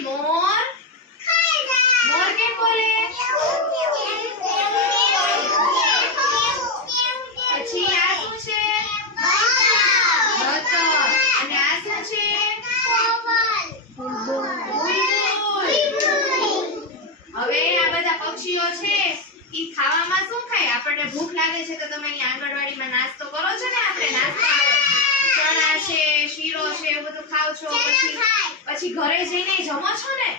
મોર મોર? કેમ બોલે. છે? અને આ શું છે? હવે આ બધા પક્ષીઓ છે એ ખાવામાં શું ખાય? આપણને ભૂખ લાગે છે તો તમે અહીં આંગણવાડીમાં નાસ્તો કરો છો ને? આપણે નાસ્તો બધું ખાવ છો પછી પછી ઘરે જઈને જમો છો ને?